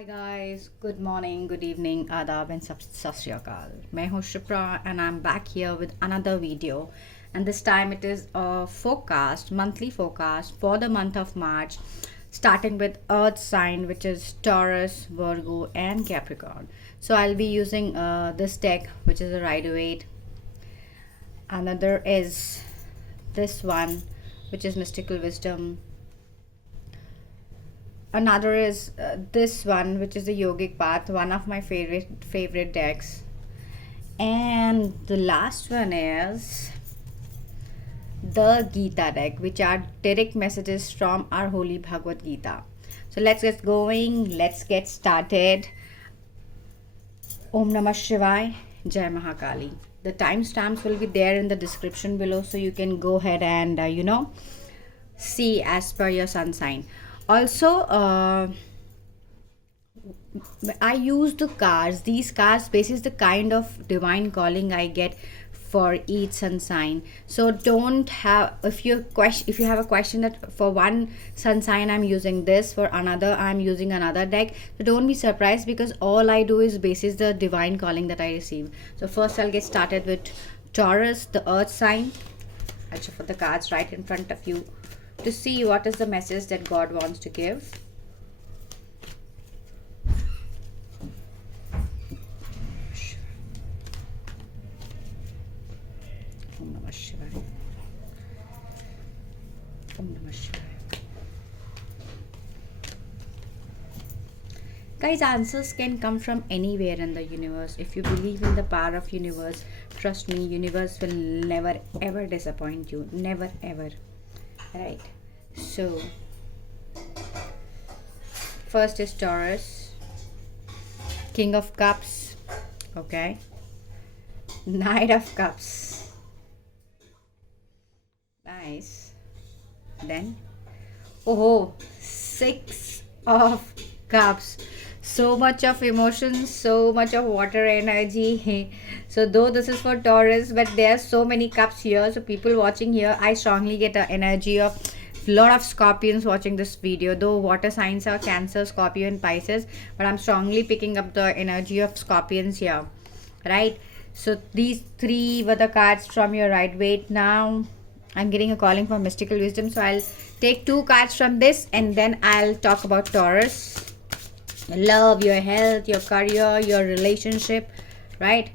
Hi guys, good morning, good evening, adab and sat shri akal. मैं हूँ Shipra and I'm back here with another video, and this time it is a forecast, monthly forecast for the month of March, starting with Earth sign which is Taurus, Virgo and Capricorn. So I'll be using this deck which is a Rider-Waite. Another is this one which is Mystical Wisdom. Another is this one which is the Yogic Path, one of my favorite decks. And the last one is the Gita deck, which are direct messages from our holy Bhagavad Gita. So let's get going, let's get started. Om Namah Shivaya, Jai Mahakali. The timestamps will be there in the description below, so you can go ahead and see as per your sun sign. Also, I use the cards. These cards basis the kind of divine calling I get for each sun sign. So don't have, if you have a question that for one sun sign I'm using this, for another I'm using another deck, so don't be surprised, because all I do is basis the divine calling that I receive. So first I'll get started with Taurus, the earth sign. I'll shuffle the cards right in front of you to see what is the message that God wants to give. Om Namah Shivaya. Om Namah Shivaya. Guys, answers can come from anywhere in the universe. If you believe in the power of universe, trust me, universe will never ever disappoint you. Never ever. Right, so first is Taurus, King of Cups, okay, Knight of Cups, nice, then oh, Six of Cups. So much of emotions, so much of water energy. So though this is for Taurus, but there are so many cups here, so people watching here, I strongly get an energy of lot of Scorpions watching this video. Though water signs are Cancer, Scorpio and Pisces, but I'm strongly picking up the energy of Scorpions here, right? So these three were the cards from your Rider-Waite. Now I'm getting a calling for Mystical Wisdom, so I'll take two cards from this and then I'll talk about Taurus. Love, your health, your career, your relationship, right?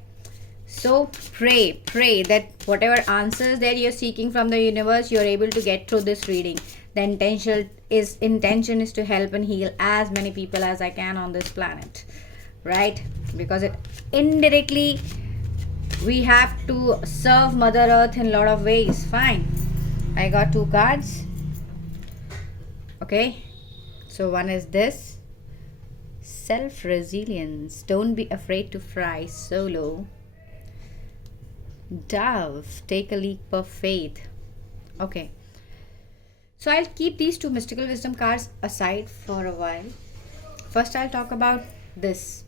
So pray that whatever answers that you're seeking from the universe, you're able to get through this reading. The intention is to help and heal as many people as I can on this planet, right? Because it indirectly we have to serve Mother Earth in a lot of ways. Fine, I got two cards. Okay, so one is this, self-resilience. Don't be afraid to fly solo. Dove, take a leap of faith. Okay, so I'll keep these two Mystical Wisdom cards aside for a while. First I'll talk about this.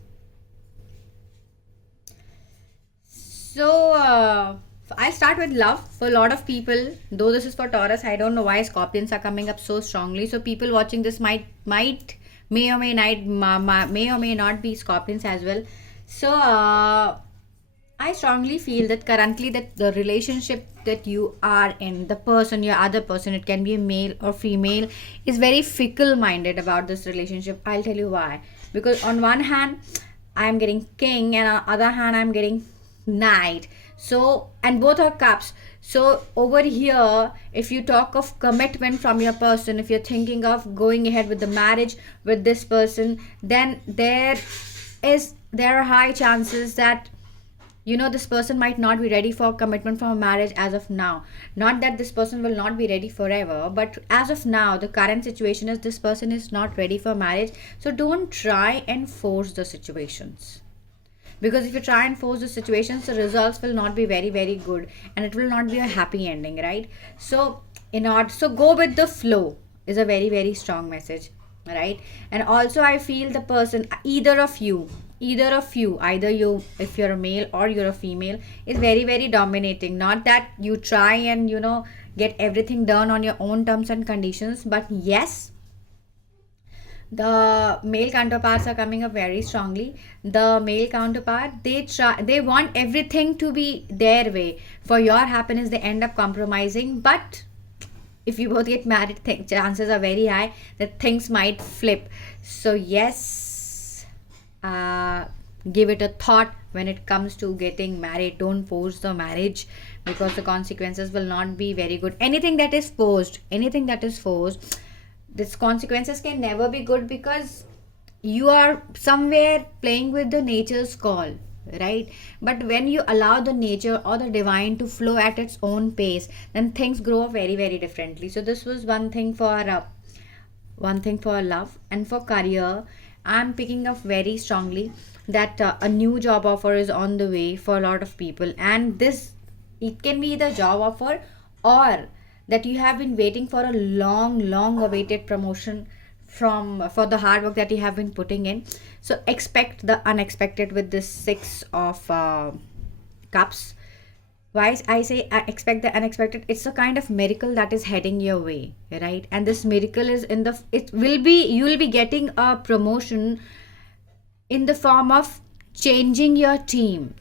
So I'll start with love. For a lot of people, though this is for Taurus, I don't know why Scorpions are coming up so strongly. So people watching this may or may not be Scorpions as well. So I strongly feel that currently that the relationship that you are in, the person, your other person, it can be a male or female, is very fickle minded about this relationship. I'll tell you why. Because on one hand I'm getting king and on the other hand I'm getting knight. So, and both are cups. So over here, if you talk of commitment from your person, if you're thinking of going ahead with the marriage with this person, then there are high chances that this person might not be ready for commitment for marriage as of now. Not that this person will not be ready forever, but as of now the current situation is this person is not ready for marriage. So don't try and force the situations, because if you try and force the situations, the results will not be very very good and it will not be a happy ending, right? So go with the flow is a very very strong message, right? And also I feel the person, either of you, either you, if you're a male or you're a female, is very very dominating. Not that you try and get everything done on your own terms and conditions, but yes, The male counterparts are coming up very strongly. The male counterpart, they want everything to be their way. For your happiness, they end up compromising. But if you both get married, chances are very high that things might flip. So yes, uh, give it a thought when it comes to getting married. Don't force the marriage, because the consequences will not be very good. Anything that is forced, this consequences can never be good, because you are somewhere playing with the nature's call, right? But when you allow the nature or the divine to flow at its own pace, then things grow very, very differently. So this was one thing for love. And for career, I'm picking up very strongly that a new job offer is on the way for a lot of people. And this, it can be the job offer, or that you have been waiting for a long awaited promotion from for the hard work that you have been putting in. So expect the unexpected with this six of cups. Why I say I expect the unexpected, it's a kind of miracle that is heading your way, right? And this miracle is in the, it will be, you will be getting a promotion in the form of changing your team.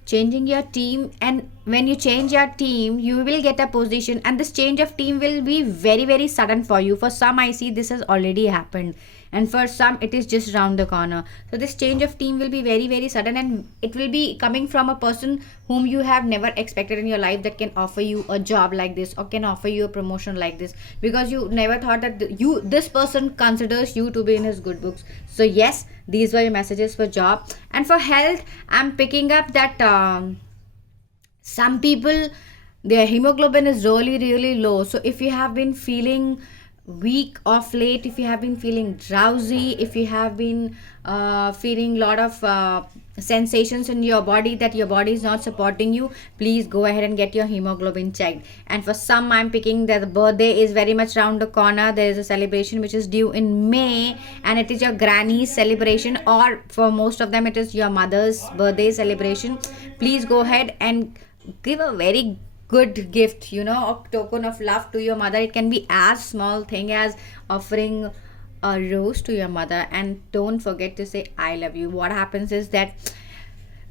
And when you change your team, you will get a position, and this change of team will be very, very sudden for you. For some, I see this has already happened, and for some it is just round the corner. So this change of team will be very, very sudden, and it will be coming from a person whom you have never expected in your life, that can offer you a job like this, or can offer you a promotion like this, because you never thought that this person considers you to be in his good books. So yes, these were your messages for job. And for health, I'm picking up that some people, their hemoglobin is really, really low. So if you have been feeling weak of late, if you have been feeling drowsy, if you have been feeling a lot of sensations in your body, that your body is not supporting you, please go ahead and get your hemoglobin checked. And for some, I'm picking that the birthday is very much around the corner. There is a celebration which is due in May, and it is your granny's celebration, or for most of them it is your mother's birthday celebration. Please go ahead and give a very good gift, a token of love to your mother. It can be as small thing as offering a rose to your mother, and don't forget to say I love you. What happens is that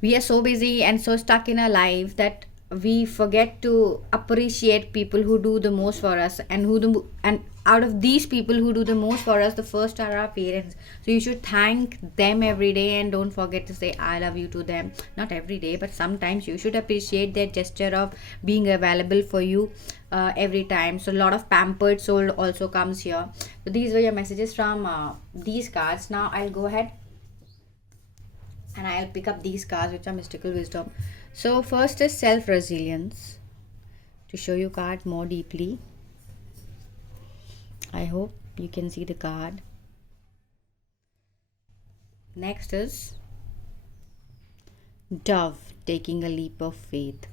we are so busy and so stuck in our life that we forget to appreciate people who do the most for us, and out of these people who do the most for us, the first are our parents. So you should thank them every day, and don't forget to say I love you to them. Not every day, but sometimes you should appreciate their gesture of being available for you every time. So a lot of pampered soul also comes here. So these were your messages from these cards. Now I'll go ahead and I'll pick up these cards, which are mystical wisdom. So first is self resilience, to show you card more deeply. I hope you can see the card. Next is dove, taking a leap of faith.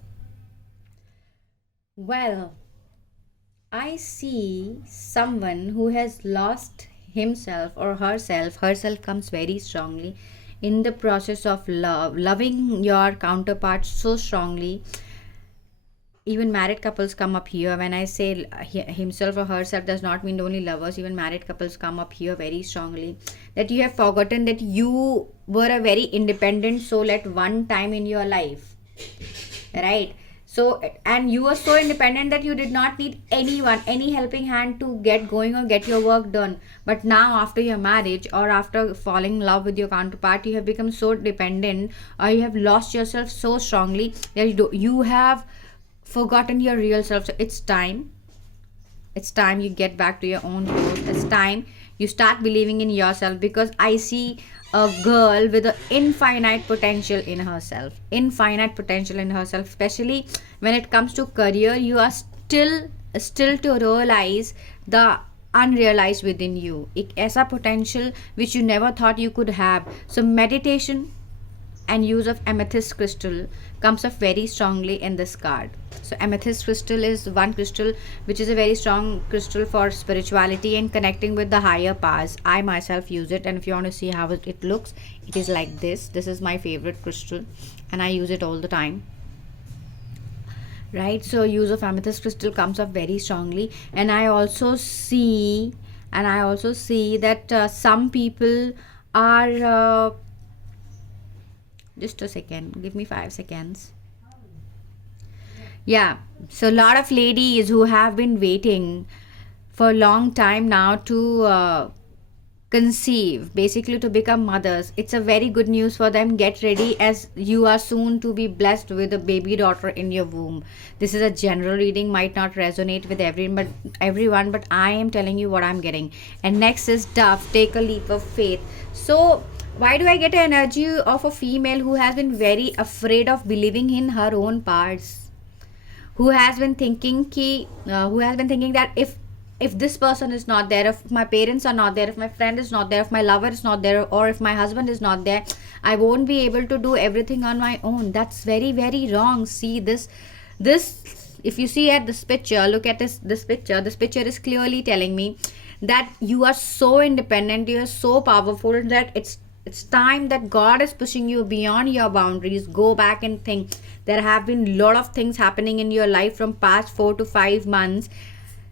Well, I see someone who has lost himself or herself. Herself comes very strongly in the process of loving your counterpart so strongly. Even married couples come up here. When I say himself or herself, does not mean only lovers. Even married couples come up here very strongly, that you have forgotten that you were a very independent soul at one time in your life, right? So, and you were so independent that you did not need anyone, any helping hand to get going or get your work done. But now, after your marriage or after falling in love with your counterpart, you have become so dependent, or you have lost yourself so strongly that you have forgotten your real self. So it's time you get back to your own growth. It's time you start believing in yourself, because I see a girl with an infinite potential in herself, especially when it comes to career. You are still to realize the unrealized within you, एक ऐसा potential which you never thought you could have. So meditation and use of amethyst crystal comes up very strongly in this card. So amethyst crystal is one crystal which is a very strong crystal for spirituality and connecting with the higher powers. I myself use it, and if you want to see how it looks, it is like this. This is my favorite crystal and I use it all the time, right? So use of amethyst crystal comes up very strongly. And I also see And I also see that some people are just a second, give me 5 seconds. Yeah, so a lot of ladies who have been waiting for a long time now to conceive, basically to become mothers. It's a very good news for them. Get ready, as you are soon to be blessed with a baby daughter in your womb. This is a general reading, might not resonate with everyone, but I am telling you what I'm getting. And next is Dove, take a leap of faith. So why do I get an energy of a female who has been very afraid of believing in her own parts? Who has been thinking that if this person is not there, if my parents are not there, if my friend is not there, if my lover is not there, or if my husband is not there, I won't be able to do everything on my own. That's very, very wrong. See this if you see at this picture, look at this picture. This picture is clearly telling me that you are so independent, you are so powerful, that it's time that God is pushing you beyond your boundaries. Go back and think. There have been a lot of things happening in your life from past 4 to 5 months,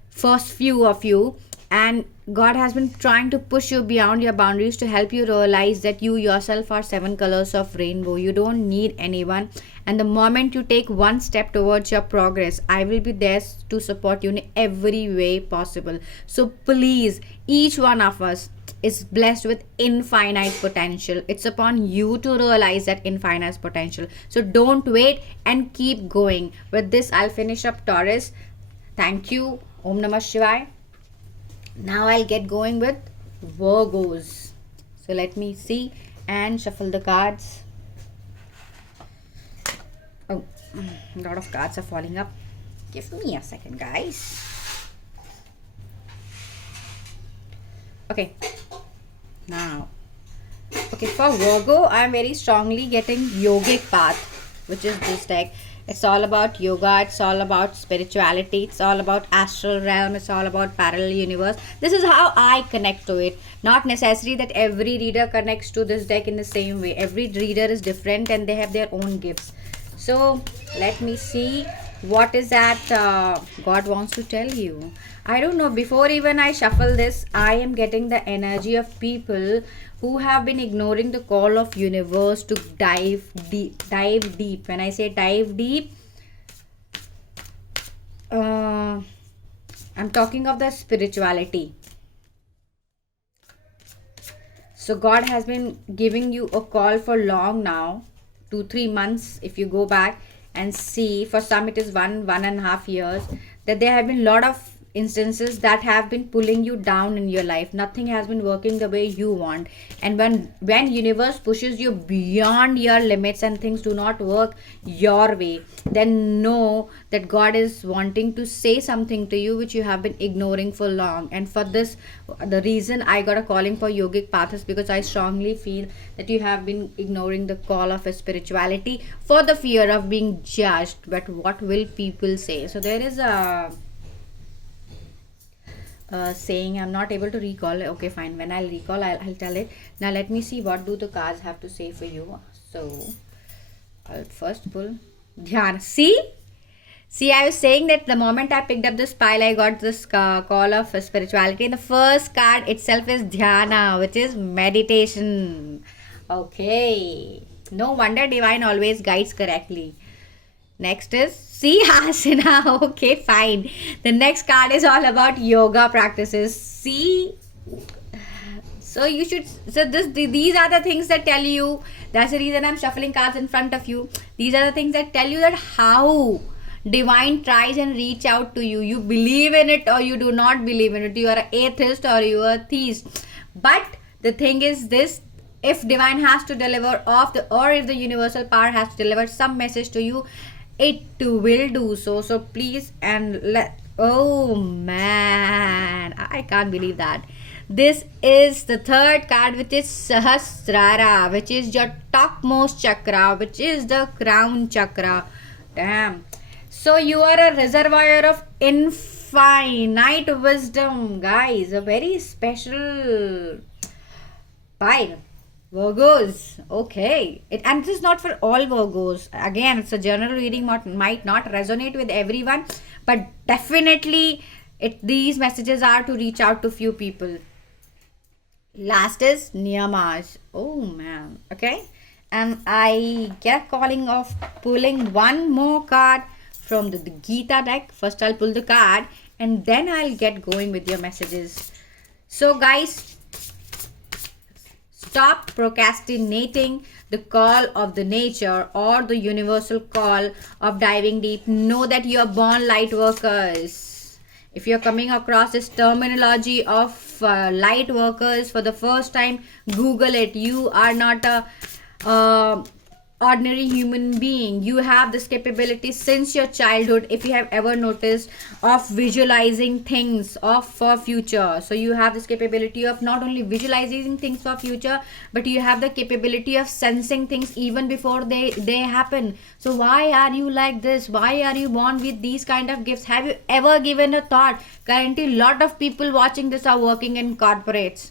first few of you, and God has been trying to push you beyond your boundaries to help you realize that you yourself are 7 colors of rainbow. You don't need anyone, and the moment you take one step towards your progress, I will be there to support you in every way possible. So please, each one of us is blessed with infinite potential. It's upon you to realize that infinite potential. So don't wait and keep going. With this, I'll finish up Taurus. Thank you. Om Namah Shivaya. Now I'll get going with Virgos. So let me see and shuffle the cards. Oh, a lot of cards are falling up. Give me a second, guys. Okay. Now, okay, for Virgo, I'm very strongly getting yogic path, which is this deck. It's all about yoga, it's all about spirituality, it's all about astral realm, it's all about parallel universe. This is how I connect to it. Not necessary that every reader connects to this deck in the same way. Every reader is different and they have their own gifts. So let me see what is that God wants to tell you. I don't know, before even I shuffle this, I am getting the energy of people who have been ignoring the call of universe to dive deep. When I say dive deep, I'm talking of the spirituality. So God has been giving you a call for long now, 2-3 months. If you go back and see, for some it is 1.5 years, that there have been a lot of instances that have been pulling you down in your life. Nothing has been working the way you want, and when universe pushes you beyond your limits and things do not work your way, then know that God is wanting to say something to you which you have been ignoring for long. And for this, the reason I got a calling for yogic path is because I strongly feel that you have been ignoring the call of a spirituality for the fear of being judged. But what will people say? So there is a saying, I'm not able to recall. Okay, fine, when I'll recall, I'll tell it. Now let me see what do the cards have to say for you. So I'll first pull Dhyana. See, I was saying that the moment I picked up this pile, I got this call of spirituality, and the first card itself is Dhyana, which is meditation. Okay, no wonder divine always guides correctly. Next is Asana. Okay, fine. The next card is all about yoga practices. So you should. So these are the things that tell you. That's the reason I'm shuffling cards in front of you. These are the things that tell you that how divine tries and reach out to you. You believe in it or you do not believe in it. You are an atheist or you are a theist. But the thing is this: if divine has to deliver or if the universal power has to deliver some message to you, it will do so. So please, oh man, I can't believe that. This is the third card, which is Sahasrara, which is your topmost chakra, which is the crown chakra. Damn. So you are a reservoir of infinite wisdom, guys. A very special pile. Virgos, okay. And this is not for all Virgos. Again, it's a general reading, might not resonate with everyone, but definitely These messages are to reach out to few people. Last is Niyamas. Oh man. Okay. And I get calling of pulling one more card from the Gita deck. First I'll pull the card and then I'll get going with your messages. So guys, stop procrastinating the call of the nature or the universal call of diving deep. Know that you are born light workers. If you're coming across this terminology of light workers for the first time, Google it. You are not a ordinary human being. You have this capability since your childhood, if you have ever noticed, of visualizing things of for future. So you have this capability of not only visualizing things for future, but you have the capability of sensing things even before they happen. So why are you like this? Why are you born with these kind of gifts? Have you ever given a thought? Currently a lot of people watching this are working in corporates,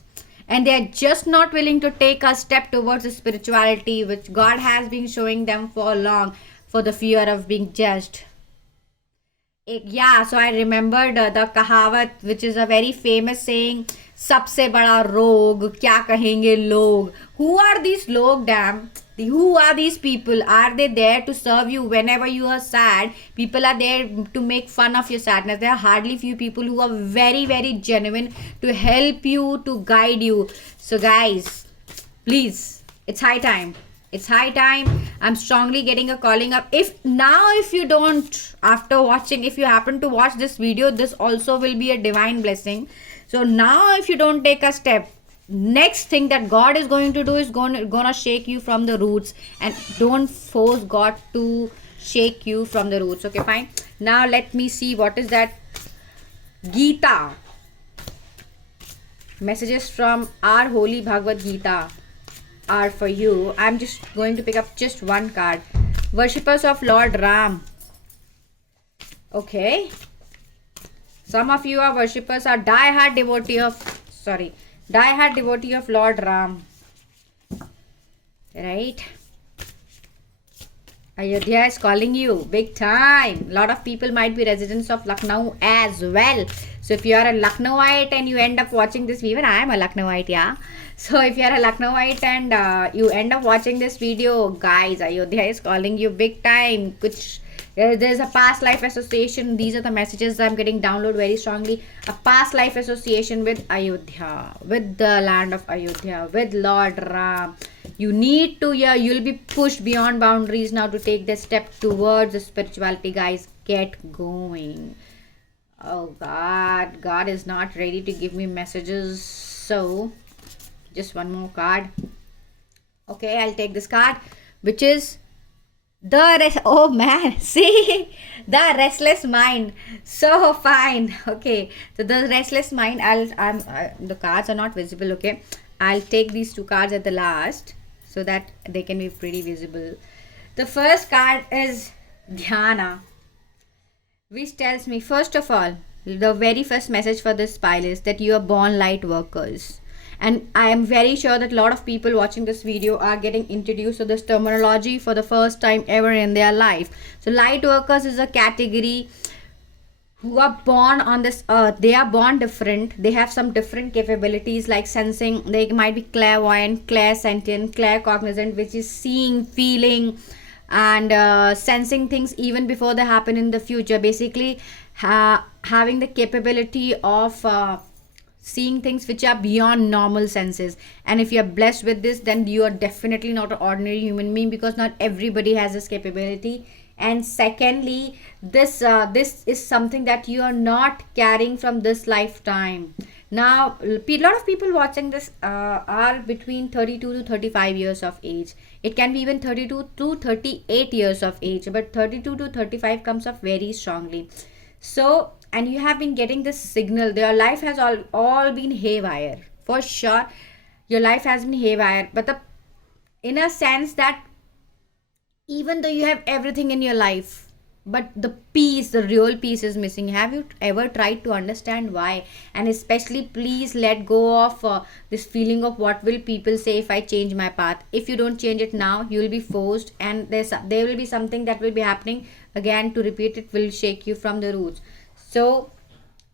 and they are just not willing to take a step towards the spirituality which God has been showing them for long, for the fear of being judged. Yeah, so I remembered the kahavat, which is a very famous saying, सबसे बड़ा रोग क्या कहेंगे लोग. Who are these log, damn? Who are these people? Are they there to serve you whenever you are sad? People are there to make fun of your sadness. There are hardly few people who are very, very genuine to help you, to guide you. So guys, please, it's high time. It's high time. I'm strongly getting a calling up. If you don't, after watching, if you happen to watch this video, this also will be a divine blessing. So now if you don't take a step, next thing that God is going to do is gonna shake you from the roots. And don't force God to shake you from the roots. Okay, fine. Now let me see what is that. Gita. Messages from our holy Bhagavad Gita are for you. I'm just going to pick up just one card. Worshippers of Lord Ram. Okay. Some of you are worshippers, are die-hard devotee of Lord Ram. Right? Ayodhya is calling you big time. A lot of people might be residents of Lucknow as well. So if you are a Lucknowite and you end up watching this, even I am a Lucknowite, yeah. So if you are a Lucknowite and you end up watching this video, guys, Ayodhya is calling you big time. There's a past life association. These are the messages I'm getting download very strongly. A past life association with Ayodhya, with the land of Ayodhya, with Lord Ram. You need to, you'll be pushed beyond boundaries now to take the step towards the spirituality, guys. Get going. Oh God, God is not ready to give me messages. So just one more card. Okay, I'll take this card, which is oh man, see, the restless mind. So fine. Okay, so the restless mind, the cards are not visible. Okay, I'll take these two cards at the last so that they can be pretty visible. The first card is Dhyana, which tells me, first of all, the very first message for this pile is that you are born light workers. And I am very sure that a lot of people watching this video are getting introduced to this terminology for the first time ever in their life. So light workers is a category who are born on this earth. They are born different. They have some different capabilities like sensing. They might be clairvoyant, clairsentient, claircognizant, which is seeing, feeling, and sensing things even before they happen in the future. Basically, having the capability of seeing things which are beyond normal senses. And if you are blessed with this, then you are definitely not an ordinary human being, because not everybody has this capability. And secondly, this is something that you are not carrying from this lifetime. Now a lot of people watching this are between 32 to 35 years of age. It can be even 32 to 38 years of age, but 32 to 35 comes up very strongly. So, and you have been getting this signal. Your life has all been haywire. For sure, your life has been haywire. But in a sense that even though you have everything in your life, but the peace, the real peace is missing. Have you ever tried to understand why? And especially, please let go of this feeling of what will people say if I change my path. If you don't change it now, you will be forced, and there will be something that will be happening again. To repeat, it will shake you from the roots. So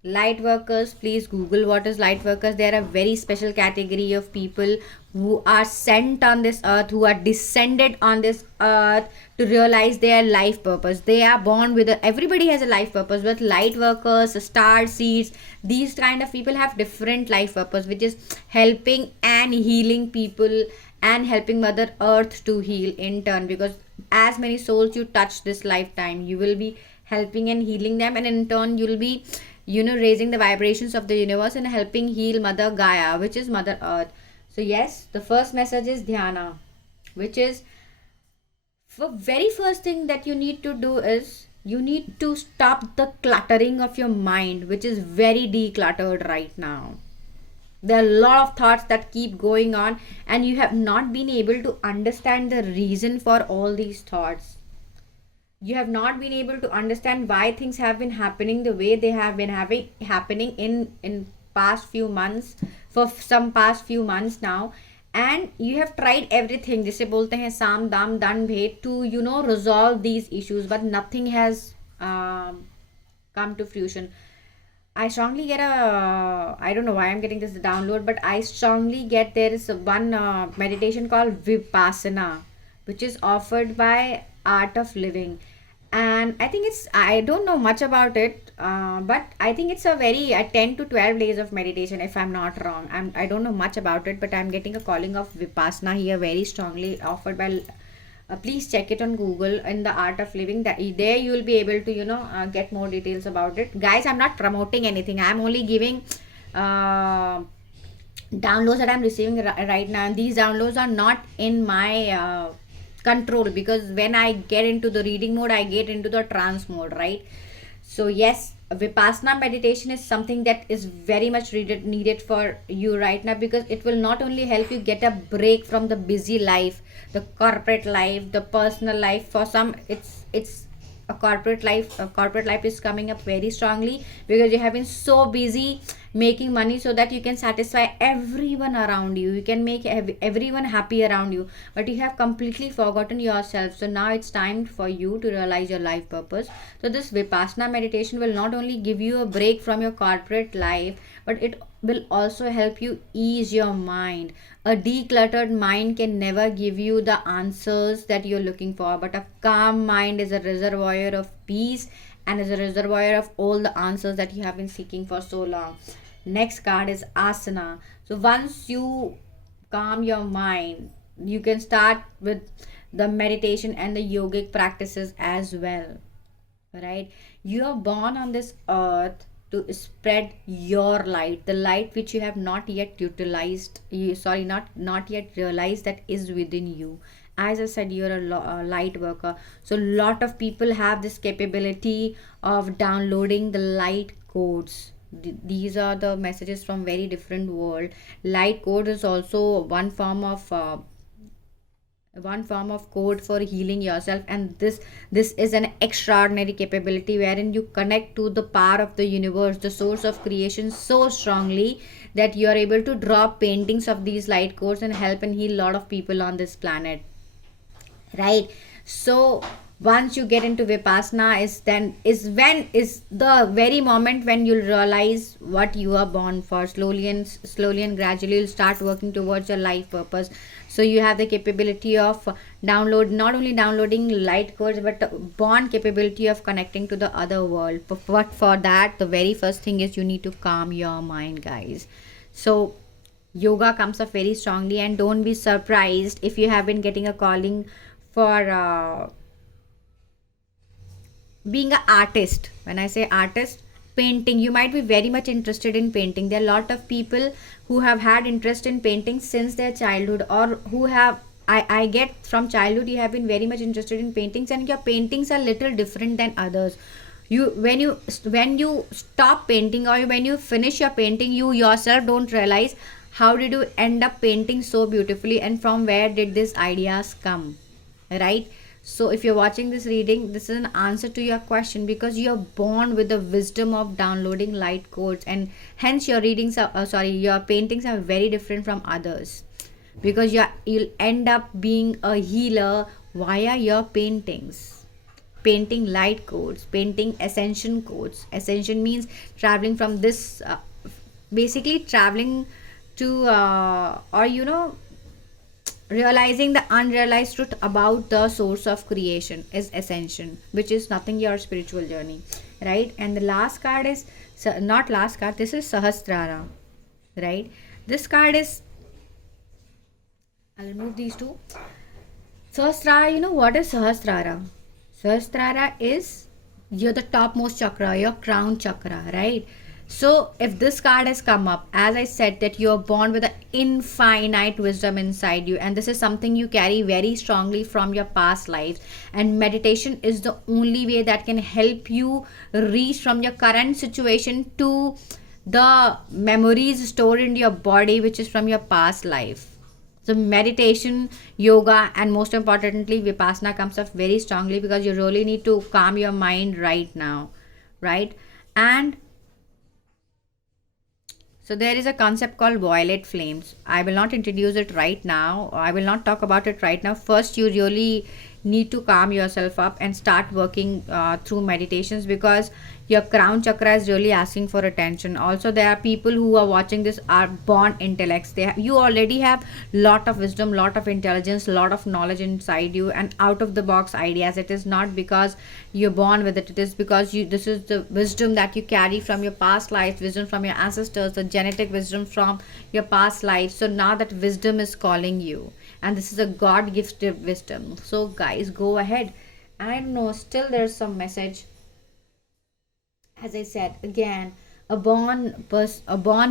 Light workers, please Google what is light workers. They are a very special category of people who are sent on this earth, who are descended on this earth to realize their life purpose. They are born with everybody has a life purpose, but light workers, star seeds, these kind of people have different life purpose, which is helping and healing people and helping Mother Earth to heal in turn. Because as many souls you touch this lifetime, you will be helping and healing them, and in turn you'll be, raising the vibrations of the universe and helping heal Mother Gaia, which is Mother Earth. So yes, the first message is dhyana, which is, the very first thing that you need to do is you need to stop the cluttering of your mind, which is very decluttered right now. There are a lot of thoughts that keep going on, and you have not been able to understand the reason for all these thoughts. You have not been able to understand why things have been happening the way they have been happening in past few months, for some past few months now. And you have tried everything, जिसे बोलते हैं साम दाम दंड भेद, to resolve these issues, but nothing has come to fruition. I strongly get I don't know why I'm getting this download, but I strongly get there is one meditation called Vipassana, which is offered by Art of Living. And I think I don't know much about it, but I think it's a very 10 to 12 days of meditation, if I'm not wrong. I don't know much about it, but I'm getting a calling of Vipassana here very strongly offered by. Please check it on Google in the Art of Living. That there you will be able to get more details about it. Guys, I'm not promoting anything. I'm only giving downloads that I'm receiving right now. And these downloads are not in my control, because when I get into the reading mode, I get into the trance mode, right? So yes, Vipassana meditation is something that is very much needed for you right now, because it will not only help you get a break from the busy life, the corporate life, the personal life. For some, it's a corporate life. A corporate life is coming up very strongly because you have been so busy making money so that you can satisfy everyone around you, you can make everyone happy around you, but you have completely forgotten yourself. So now it's time for you to realize your life purpose. So this Vipassana meditation will not only give you a break from your corporate life, but it will also help you ease your mind. A decluttered mind can never give you the answers that you're looking for, but a calm mind is a reservoir of peace and is a reservoir of all the answers that you have been seeking for so long. Next card is asana. So once you calm your mind, you can start with the meditation and the yogic practices as well, right? You are born on this earth to spread your light, the light which you have not yet utilized, not yet realized that is within you. As I said, you're a light worker. So a lot of people have this capability of downloading the light codes. These are the messages from very different world. Light code is also one form of code for healing yourself, and this is an extraordinary capability wherein you connect to the power of the universe, the source of creation, so strongly that you are able to draw paintings of these light codes and help and heal a lot of people on this planet, right? So once you get into Vipassana is the very moment when you'll realize what you are born for. Slowly and gradually you'll start working towards your life purpose. So you have the capability of not only downloading light codes, but born capability of connecting to the other world. But for that, the very first thing is you need to calm your mind, guys. So yoga comes up very strongly, and don't be surprised if you have been getting a calling for being an artist. When I say artist, painting, you might be very much interested in painting. There are a lot of people who have had interest in painting since their childhood, or who have I get from childhood you have been very much interested in paintings, and your paintings are little different than others. When you stop painting, or when you finish your painting, you yourself don't realize how did you end up painting so beautifully, and from where did these ideas come, right? So if you're watching this reading, this is an answer to your question, because you're born with the wisdom of downloading light codes, and hence your your paintings are very different from others, because you'll end up being a healer via your paintings. painting light codes, painting ascension codes. Ascension means traveling from this, basically traveling to, or realizing the unrealized truth about the source of creation is ascension, which is nothing your spiritual journey, right? And the last card is, not last card, this is Sahasrara, right? This card is, I'll remove these two. Sahasrara, you know what is Sahasrara? Sahasrara is you're the topmost chakra, your crown chakra, right? So if this card has come up, as I said, that you're born with an infinite wisdom inside you, and this is something you carry very strongly from your past lives, and meditation is the only way that can help you reach from your current situation to the memories stored in your body, which is from your past life. So meditation, yoga, and most importantly vipassana comes up very strongly, because you really need to calm your mind right now, right? And so there is a concept called violet flames. I will not introduce it right now. I will not talk about it right now. First, you really need to calm yourself up and start working through meditations, because your crown chakra is really asking for attention. Also, there are people who are watching this are born intellects. You already have lot of wisdom, lot of intelligence, lot of knowledge inside you, and out of the box ideas. It is not because you're born with it. It is because this is the wisdom that you carry from your past lives, wisdom from your ancestors, the genetic wisdom from your past lives. So now that wisdom is calling you, and this is a God gifted wisdom. So guys, go ahead. I don't know, still there's some message. As I said again, a born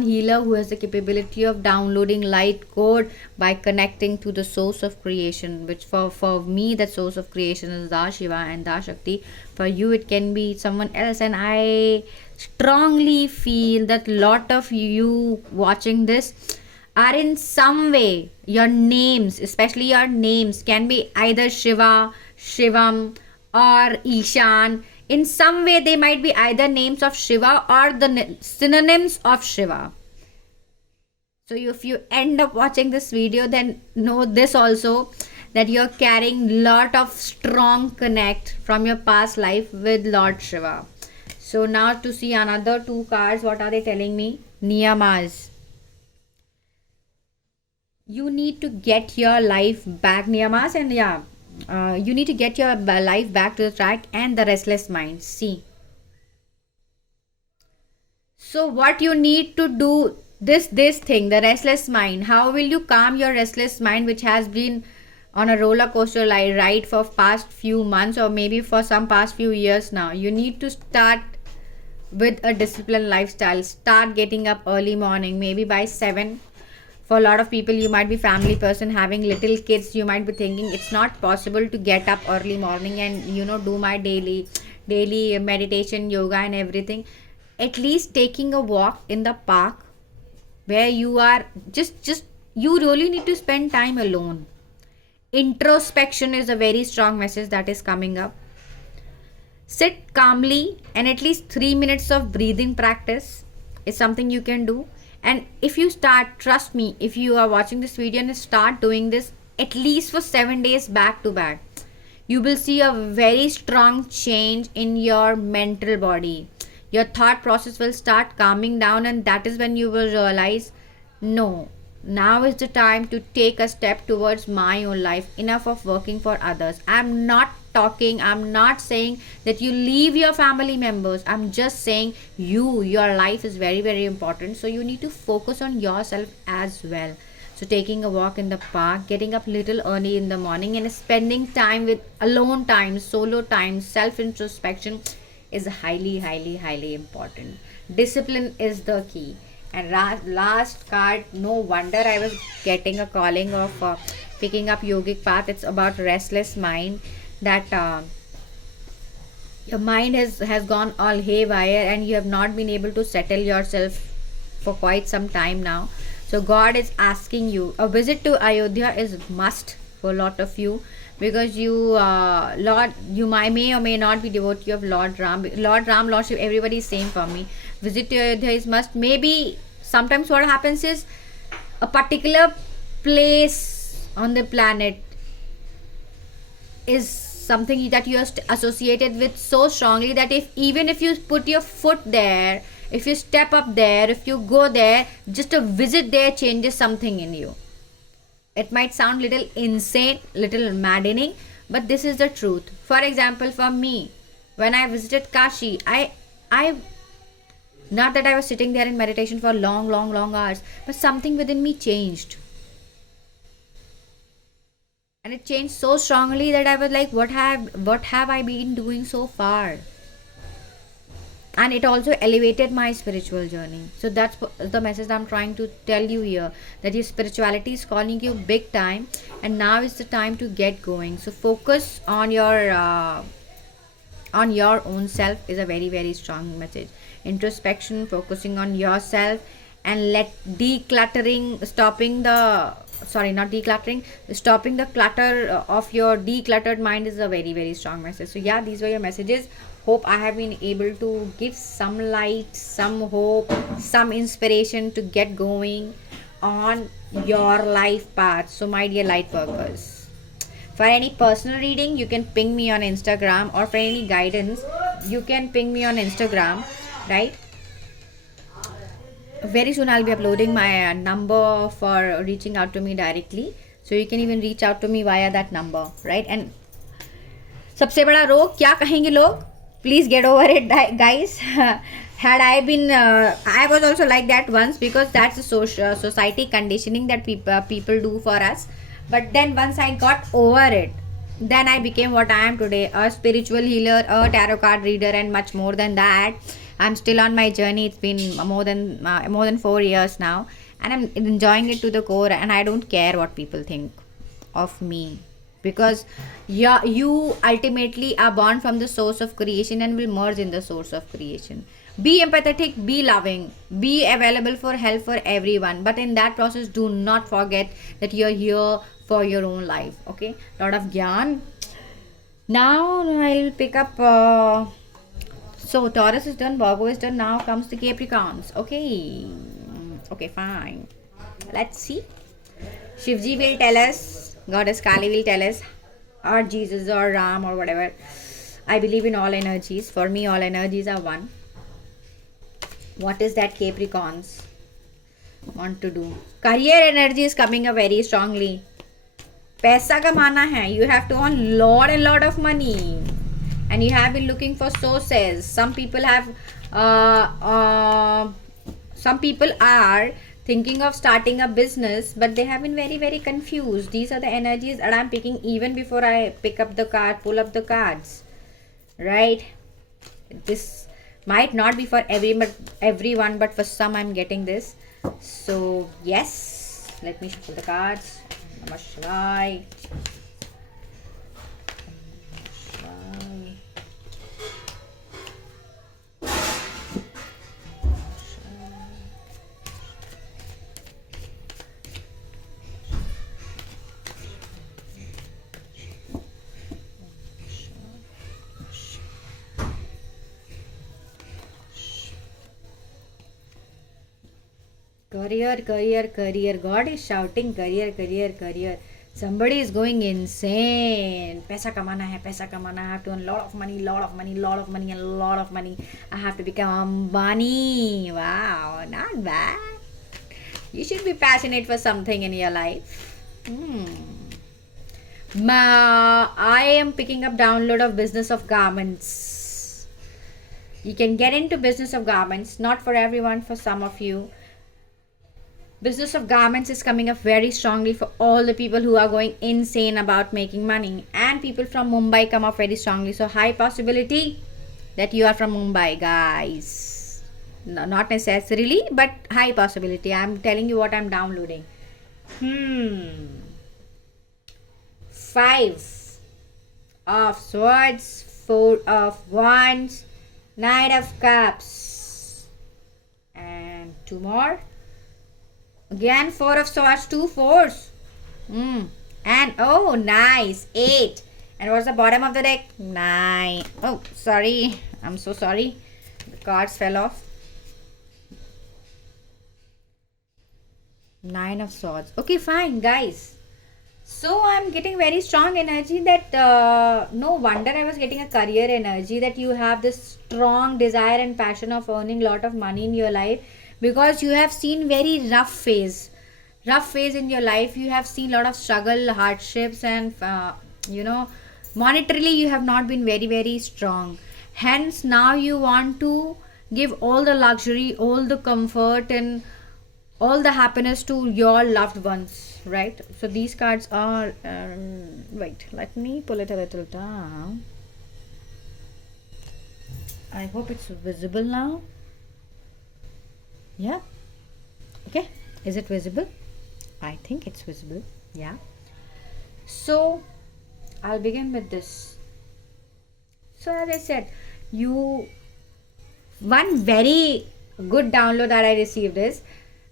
healer who has the capability of downloading light code by connecting to the source of creation, which for me that source of creation is Da Shiva and Da Shakti. For you it can be someone else, and I strongly feel that lot of you watching this are in some way, your names, especially your names, can be either Shiva, Shivam, or Ishan. In some way they might be either names of Shiva or the synonyms of Shiva. So if you end up watching this video, then know this also, that you're carrying lot of strong connect from your past life with Lord Shiva. So now to see another two cards, what are they telling me? Niyamas. You need to get your life back, Niyamas, and you need to get your life back to the track, and the restless mind. See, so what you need to do, this thing, the restless mind, how will you calm your restless mind, which has been on a roller coaster ride for past few months, or maybe for some past few years now? You need to start with a disciplined lifestyle. Start getting up early morning, maybe by 7. For a lot of people, you might be family person having little kids, you might be thinking it's not possible to get up early morning and do my daily meditation, yoga and everything. At least taking a walk in the park where you are just you really need to spend time alone. Introspection is a very strong message that is coming up. Sit calmly, and at least 3 minutes of breathing practice is something you can do. And if you start, trust me, if you are watching this video and start doing this at least for 7 days back to back, you will see a very strong change in your mental body. Your thought process will start calming down, and that is when you will realize, no, now is the time to take a step towards my own life. Enough of working for others. I'm not saying that you leave your family members. I'm just saying your life is very, very important. So you need to focus on yourself as well. So taking a walk in the park, getting up little early in the morning, and spending time with alone time, solo time, self introspection is highly, highly, highly important. Discipline is the key. And last card, no wonder I was getting a calling of picking up yogic path. It's about restless mind, that your mind has gone all haywire and you have not been able to settle yourself for quite some time now. So God is asking you, a visit to Ayodhya is must for a lot of you, because you may or may not be devotee of Lord Ram, Lord Shiv, everybody is same for me. Visit to Ayodhya is must. Maybe sometimes what happens is a particular place on the planet is something that you are associated with so strongly that if even if you put your foot there, if you step up there, if you go there, just a visit there changes something in you. It might sound little insane, little maddening, but this is the truth. For example, for me, when I visited Kashi, I not that I was sitting there in meditation for long hours, but something within me changed. And it changed so strongly that I was like, what have I been doing so far? And it also elevated my spiritual journey. So that's the message I'm trying to tell you here, that your spirituality is calling you big time, and now is the time to get going. So focus on your own self is a very strong message. Introspection, focusing on yourself, and let decluttering, stopping the clutter of your decluttered mind is a very strong message. So yeah, these were your messages. Hope I have been able to give some light, some hope, some inspiration to get going on your life path. So my dear light workers, for any personal reading, you can ping me on Instagram, or for any guidance, you can ping me on Instagram, right? Very soon I'll be uploading my number for reaching out to me directly. So you can even reach out to me via that number, right? And सबसे बड़ा रोग क्या कहेंगे लोग? Please get over it, guys. Had I been, I was also like that once, because that's the society conditioning that people do for us. But then once I got over it, then I became what I am today, a spiritual healer, a tarot card reader, and much more than that. I'm still on my journey. It's been more than 4 years now, and I'm enjoying it to the core, and I don't care what people think of me, because you ultimately are born from the source of creation and will merge in the source of creation. Be empathetic, be loving, be available for help for everyone, but in that process, do not forget that you're here for your own life. Okay, lot of gyan. Now I'll pick up. So Taurus is done, Virgo is done. Now comes the Capricorns. Okay, fine. Let's see. Shivji will tell us, Goddess Kali will tell us, or Jesus or Ram or whatever. I believe in all energies. For me, all energies are one. What is that Capricorns want to do? Career energy is coming up very strongly. पैसा कमाना है. You have to earn lot of money, and you have been looking for sources. Some people are thinking of starting a business, but they have been very confused. These are the energies that I'm picking even before I pull up the cards, right? This might not be for everyone, but for some I'm getting this. So yes, let me shuffle the cards. Namah Shivaya. Career. God is shouting career. Somebody is going insane. पैसा कमाना है. I have to earn lot of money, and lot of money. I have to become Ambani. Wow, not bad. You should be passionate for something in your life. I am picking up download of business of garments. You can get into business of garments. Not for everyone, for some of you. Business of garments is coming up very strongly for all the people who are going insane about making money, and people from Mumbai come up very strongly. So high possibility that you are from Mumbai, guys. No, not necessarily, but high possibility. I'm telling you what I'm downloading. 5 of Swords, 4 of Wands, Knight of Cups, and 2 more. Again 4 of Swords, 2 fours. And oh, nice, 8. And what's the bottom of the deck? 9. Oh, sorry. I'm so sorry. The cards fell off. 9 of Swords. Okay, fine, guys. So I'm getting very strong energy that no wonder I was getting a career energy, that you have this strong desire and passion of earning lot of money in your life, because you have seen very rough phase in your life. You have seen lot of struggle, hardships, and you know, monetarily you have not been very very strong. Hence now you want to give all the luxury, all the comfort, and all the happiness to your loved ones, right? So these cards are wait, let me pull it a little down. I hope it's visible now. Yeah. Okay, is it visible? I think it's visible. Yeah. So I'll begin with this. So as I said, you one very good download that I received is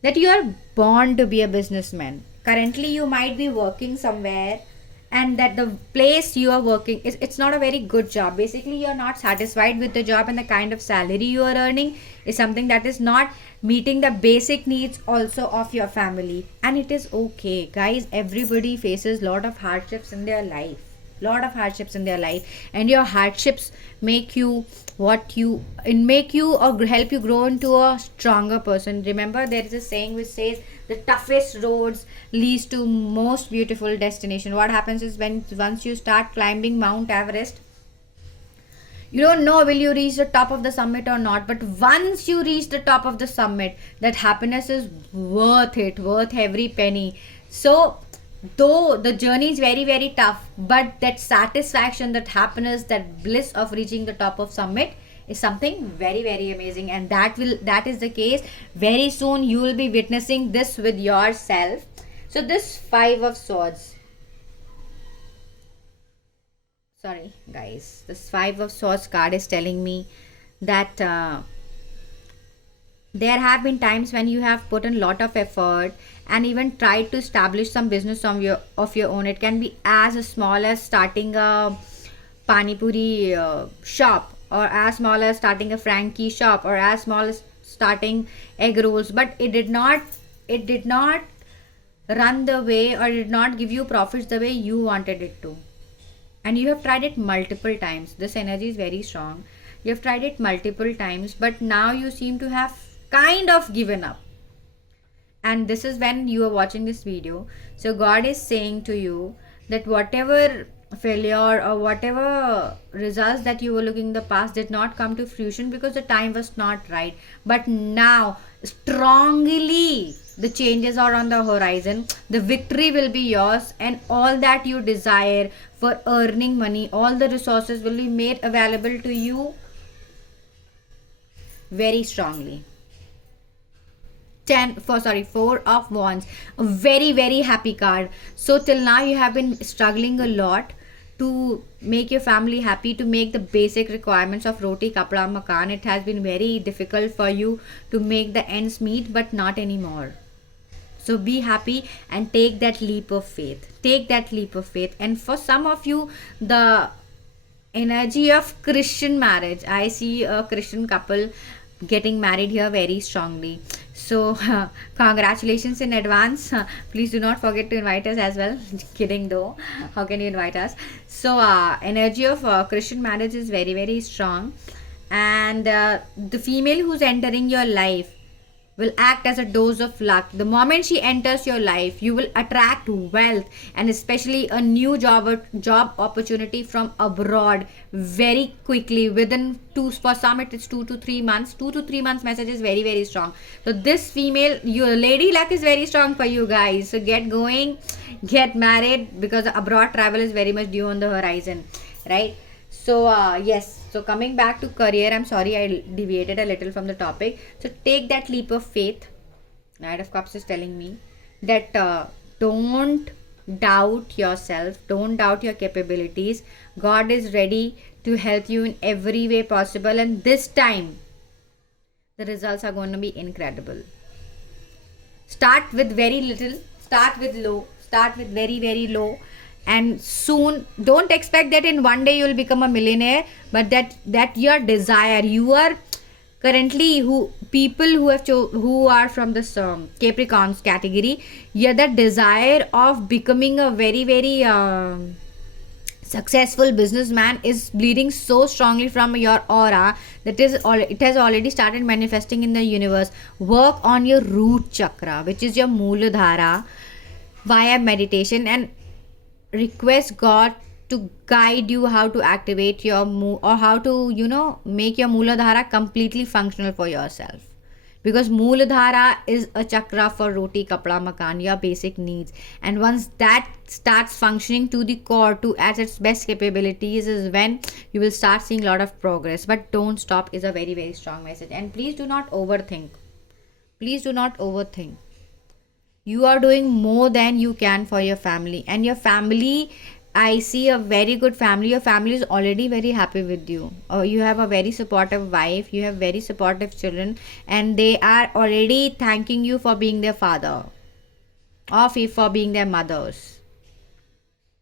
that you are born to be a businessman. Currently, you might be working somewhere, and that the place you are working is, it's not a very good job. Basically, you are not satisfied with the job, and the kind of salary you are earning is something that is not meeting the basic needs also of your family. And it is okay, guys. Everybody faces lot of hardships in their life, and your hardships make you what you and make you or help you grow into a stronger person. Remember, there is a saying which says the toughest roads leads to most beautiful destination. What happens is, when once you start climbing Mount Everest, you don't know will you reach the top of the summit or not, but once you reach the top of the summit, that happiness is worth it, worth every penny. So though the journey is very very tough, but that satisfaction, that happiness, that bliss of reaching the top of summit is something very very amazing, and that is the case. Very soon you will be witnessing this with yourself. So this five of swords, sorry guys, this five of swords card is telling me that there have been times when you have put in lot of effort and even tried to establish some business of your own. It can be as small as starting a pani puri shop, or as small as starting a frankie shop, or as small as starting egg rolls, but it did not run the way, or did not give you profits the way you wanted it to. And you have tried it multiple times. This energy is very strong. You have tried it multiple times, but now you seem to have kind of given up. And this is when you are watching this video. So God is saying to you that whatever failure or whatever results that you were looking in the past did not come to fruition because the time was not right. But now, strongly, the changes are on the horizon. The victory will be yours, and all that you desire for earning money, all the resources will be made available to you very strongly. 4 of wands, a very very happy card. So till now you have been struggling a lot to make your family happy, to make the basic requirements of roti kapda makan. It has been very difficult for you to make the ends meet, but not anymore. So be happy and take that leap of faith. And for some of you, the energy of Christian marriage, I see a Christian couple getting married here very strongly. So congratulations in advance. Please do not forget to invite us as well. Kidding though, how can you invite us? So energy of Christian marriage is very very strong. And the female who's entering your life will act as a dose of luck. The moment she enters your life, you will attract wealth, and especially a new job opportunity from abroad very quickly. Within for some it is 2 to 3 months. 2 to 3 months message is very very strong. So this female, your lady luck is very strong for you guys. So get going, get married, because abroad travel is very much due on the horizon, right? So yes, so coming back to career, I'm sorry I deviated a little from the topic. So take that leap of faith. Knight of Cups is telling me that don't doubt yourself, don't doubt your capabilities. God is ready to help you in every way possible, and this time the results are going to be incredible. Start with very little, start with low, start with very very low, and soon, don't expect that in one day you will become a millionaire, but that your desire, you are currently people who are from this Capricorn's category, yeah, the desire of becoming a very very successful businessman is bleeding so strongly from your aura that it has already started manifesting in the universe. Work on your root chakra, which is your Mooladhara, via meditation, and request God to guide you how to activate your or how to make your Mooladhara completely functional for yourself, because Mooladhara is a chakra for roti kapda makan, your basic needs, and once that starts functioning to the core, to at its best capabilities, is when you will start seeing a lot of progress. But don't stop is a very very strong message. And please do not overthink. Please do not overthink. You are doing more than you can for your family, and your family, I see a very good family. Your family is already very happy with you. You have a very supportive wife, you have very supportive children, and they are already thanking you for being their father, or for being their mothers,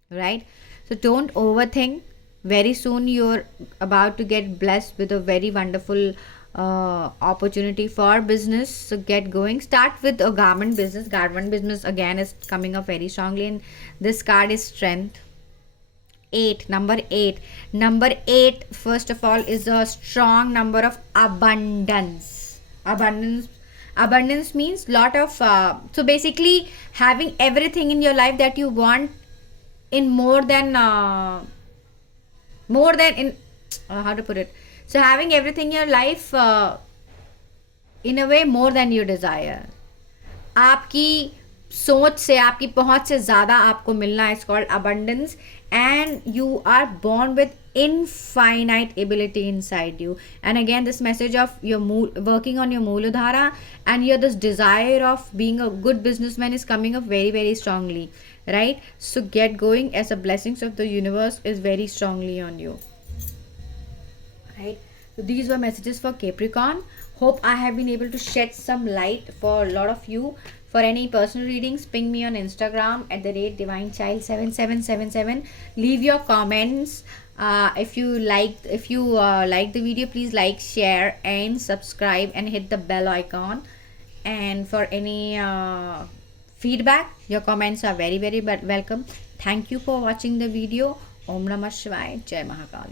right? So don't overthink. Very soon you're about to get blessed with a very wonderful opportunity for business. So get going. Start with a garment business. Garment business again is coming up very strongly, and this card is strength. Number 8, first of all, is a strong number of abundance means lot of so basically having everything in your life that you want in more than in how to put it, so having everything in your life in a way more than you desire. आपकी सोच से, आपकी पहुंच से ज़्यादा आपको मिलना है. It's called abundance, and you are born with infinite ability inside you. And again, this message of your working on your Mooladhara and your this desire of being a good businessman is coming up very very strongly, right? So get going, as the blessings of the universe is very strongly on you, right? So these were messages for Capricorn. Hope I have been able to shed some light for a lot of you. For any personal readings, ping me on Instagram at @divinechild7777. Leave your comments. If you like the video, please like, share, and subscribe, and hit the bell icon. And for any feedback, your comments are very very welcome. Thank you for watching the video. Om Namah Shivaya. Jai Mahakali.